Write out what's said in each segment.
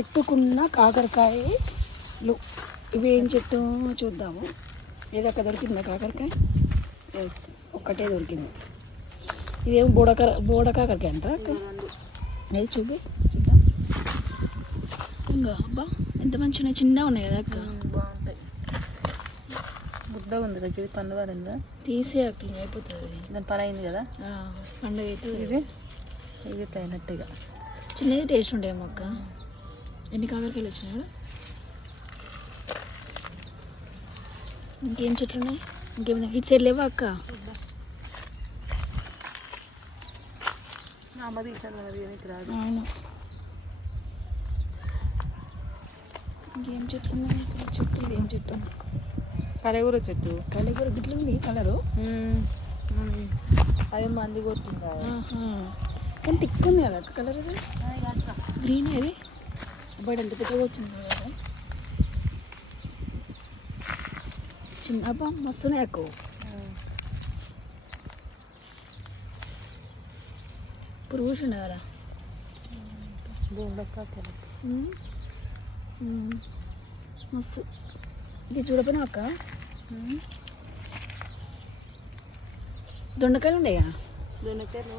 పెట్టుకున్న కాకరకాయలు ఇవి ఏం చెట్టు చూద్దాము. ఏదో ఒక దొరికిందా కాకరకాయ? ఎస్, ఒక్కటే దొరికింది. ఇదేమో బోడ కాకరకాయ అంటారా అక్క? అది చూద్దాం. ఇంకా అబ్బా ఎంత మంచిగా చిన్నగా ఉన్నాయి కదా అక్క. బాగుంటాయి. గుడ్డ ఉంది దగ్గర పండుగ పడిందా? తీసే అక్క ఇంకా అయిపోతుంది. దాని పని అయింది కదా, పండుగ అవుతుంది. ఇది అయినట్టుగా చిన్నగా టేస్ట్ ఉండేమో అక్క. ఎన్ని కాకరకాయలు వచ్చినాయి? ఇంకేం చెట్లు ఉన్నాయి? ఇంకేమైనా ఇటు సైడ్ లేవా అక్క? అవును. ఇంకేం చెట్లు ఉన్నాయి? చెట్టు ఇదేం చెట్టు? కలగూర చెట్టు. కలగూర గిట్ల ఉంది కలరు. అవి మంది కొట్టింది కానీ తిక్కుంది కదా అక్క కలర్. అది గ్రీన్. అది బయట ఎంత పెద్దగా వచ్చింది కదా. చిన్న అబ్బా మస్తున్నాయి అక్క. ఇప్పుడు కూర్చుండే కదా మస్తు. ఇది చూడపోయినా అక్క. దొండకాయలు ఉండేగా? దొండకాయలు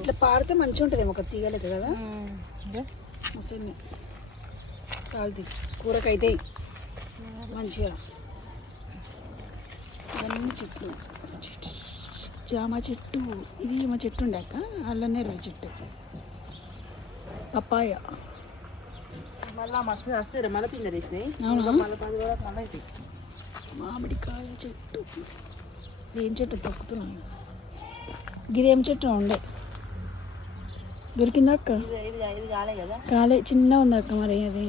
ఇట్లా పారితే మంచిగా ఉంటుంది ఒక తీగలకి కదా. మస్తు సాల్ది కూరకైతే మంచిగా. ఇవన్నీ చెట్లు. జామ చెట్టు. ఇది ఏమో చెట్టు ఉండే అక్క. అల్లనేరు చెట్టు. పప్పాయ. మళ్ళీ మస్తు వస్తాయి. మళ్ళీ పిండి వేసినాయి. మామిడికాయ చెట్టు. ఏం చెట్టు తొక్కుతున్నాను. గిదేం చెట్టు ఉండే దొరికిందా అక్క? ఇది కాలే కదా, కాలే చిన్న ఉంది అక్క. మరి అది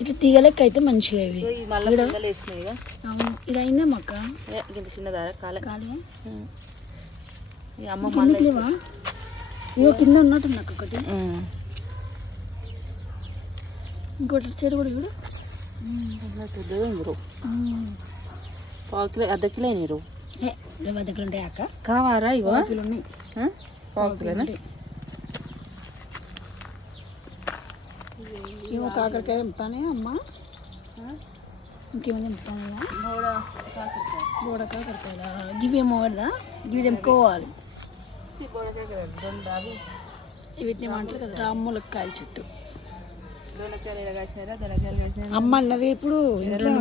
ఇట్లా తీగలెక్క అయితే మంచిగా. ఇవి అవును. ఇది అయిందేమో అక్క. చిన్నదా కాలే కాలే. అమ్మ లేవా? ఇవో కింద ఉన్నట్టుంది అక్క ఒకటి. ఇంకోటి చెడు కూడా చూడు. పావు కిలో అర్ధ కిలో నీరు దగ్గర ఉంటాయి అక్క. కావాలా? ఇగో కిలో ఉన్నాయి. పావు కిలో. ఏమో కాకరకాయ తెంపుతానే అమ్మ. ఇంకేమో తెంపుతానే బోడ కాకరకాయలా? ఇవేమో పడదా? ఇవి తెంపుకోవాలి. వీటిని ఏమంటారు కదా రామ్ములక్కాయ చెట్టు. అమ్మ అన్నది ఇప్పుడు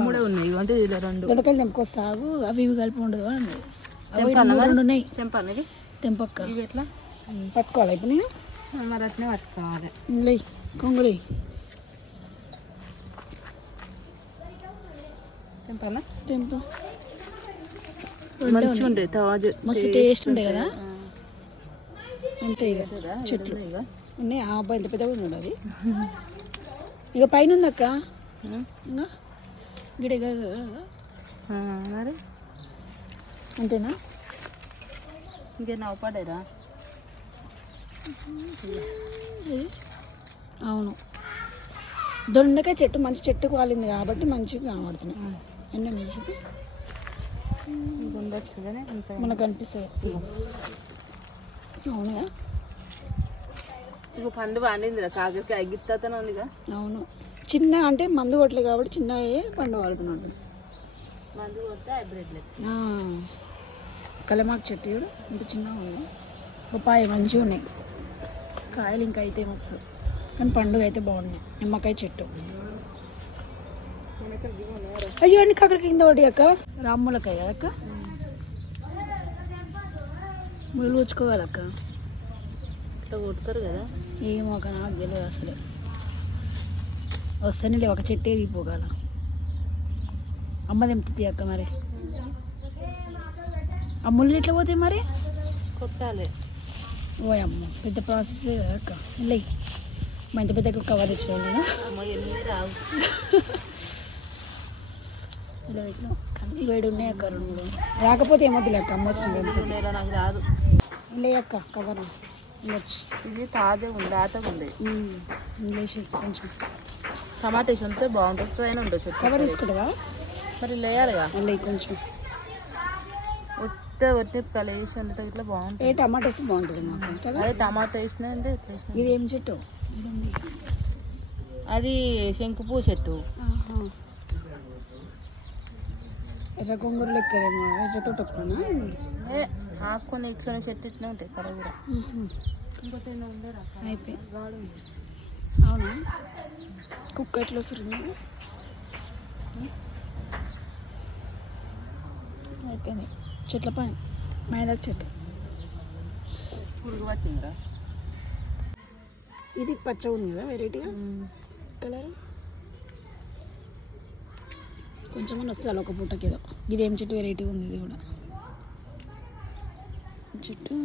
మూడే ఉన్నాయి. అంటే రెండు దొండకాయలు తెంపుకొస్తావు. అవి ఇవి కలిపి ఉండదు అన్నది. రెండు ఉన్నాయి. తెంపన్నది తెంపక్క. ఇవి ఎట్లా పట్టుకోవాలి ఇప్పుడు నేను? మరి అట్నే పట్టుకోవాలి. లేయి కొంగులి తెంపన్నా? తెంపు. మంచిగా ఉండే మస్తు టేస్ట్ ఉండే కదా. అంతే ఇక చెట్లు ఉన్నాయి. ఆ అబ్బాయి ఎంత పెద్దగా ఉంది అది. ఇక పైన ఉంది అక్క. ఇంకా గిడ మరి అంతేనా? ఇంకేనా అవపడేరా? అవును. దొండకాయ చెట్టు మంచి చెట్టుకు వాలింది కాబట్టి మంచిగా కనబడుతుంది. ఎన్నో మీరు చూపి మనకు అనిపిస్తుంది. అవునుగా. ఇప్పుడు పండు పండిందిరా కాకరకాయ గిత్తనే ఉందిగా. అవును. చిన్న అంటే మందు కొట్టలేదు కాబట్టి చిన్నగా పండు వాడుతున్నాడు. మందు కొడితే హైబ్రిడ్ లేదు. కలమాకు చెట్టు కూడా ఇంత చిన్నగా ఉంది. పప్పాయ మంచిగా ఉన్నాయి. కాయలు ఇంకా అయితే మస్తు. కానీ పండుగ అయితే బాగున్నాయి. నిమ్మకాయ చెట్టు. అయ్యో అన్ని కాకరకాయ కింద ఒకటి అక్క. రామ్ములకాయ కదా అక్క. ముళ్ళు వచ్చుకోగలక్క. ఇట్లా కొడతారు కదా. ఏమో అక్క నాకు తెలియదు అసలు. వస్తేనే లేవు ఒక చెట్టు ఎరిగిపోగల. అమ్మ తెంపుతుంది అక్క. మరి ఆ ముళ్ళు ఎట్లా పోతాయి మరి? కొట్టాలి. ఓ అమ్మ పెద్ద ప్రాసెస్ అక్క. వెళ్ళి మా ఇంత పెద్ద కవర్ తెచ్చాను నేను. ఇలా పెట్టినా ఇవి ఉన్నాయి అక్క. రెండు రాకపోతే ఏమొద్దు అక్క. అమ్మ వచ్చింది నాకు రాదు. లే అక్క కవర్ వెళ్ళొచ్చు. ఇది తాజా ఉంది, లేతగా ఉంది. లేచి కొంచెం టమాటా వేసి ఉంటే బాగుంటుంది. అయినా ఉండొచ్చు. కవర్ తీసుకుంటావా? మరి లేయాలిగా. లే కొంచెం మెత్తగా వట్టిమిరపకాయలు వేసి వండితే ఇట్లా ఏ బాగుంటుంది. టమాటాస్ బాగుంటుంది మాకు కదా. అదే టమాటా వేసినా అంటే ఇట్లా వేసినా. ఇది ఏం చెట్టు ఇది ఉంది. అది శంకుపూ చెట్టు. ఆహా. ఎర్ర కొంగూరు లెక్కలేమో ఎర్ర తోటకూరనా ఇది. ఏ ఆకుకొని ఇట్లా చెట్టు ఇట్లా ఉంటాయి కడ కూడా. ఇంకోటి ఉండరా అయిపోయి అవునా కుక్క ఎట్లా వస్తుంది అయిపోయింది. చెట్ల పైన మైదాకు చెట్టు పురుగు పట్టిందిరా. ఇది పచ్చగా ఉంది కదా వెరైటీగా కలర్. కొంచెం వస్తుంది ఒక పూటకి ఏదో. ఇది ఏం చెట్టు వెరైటీగా ఉంది ఇది కూడా చెట్టు.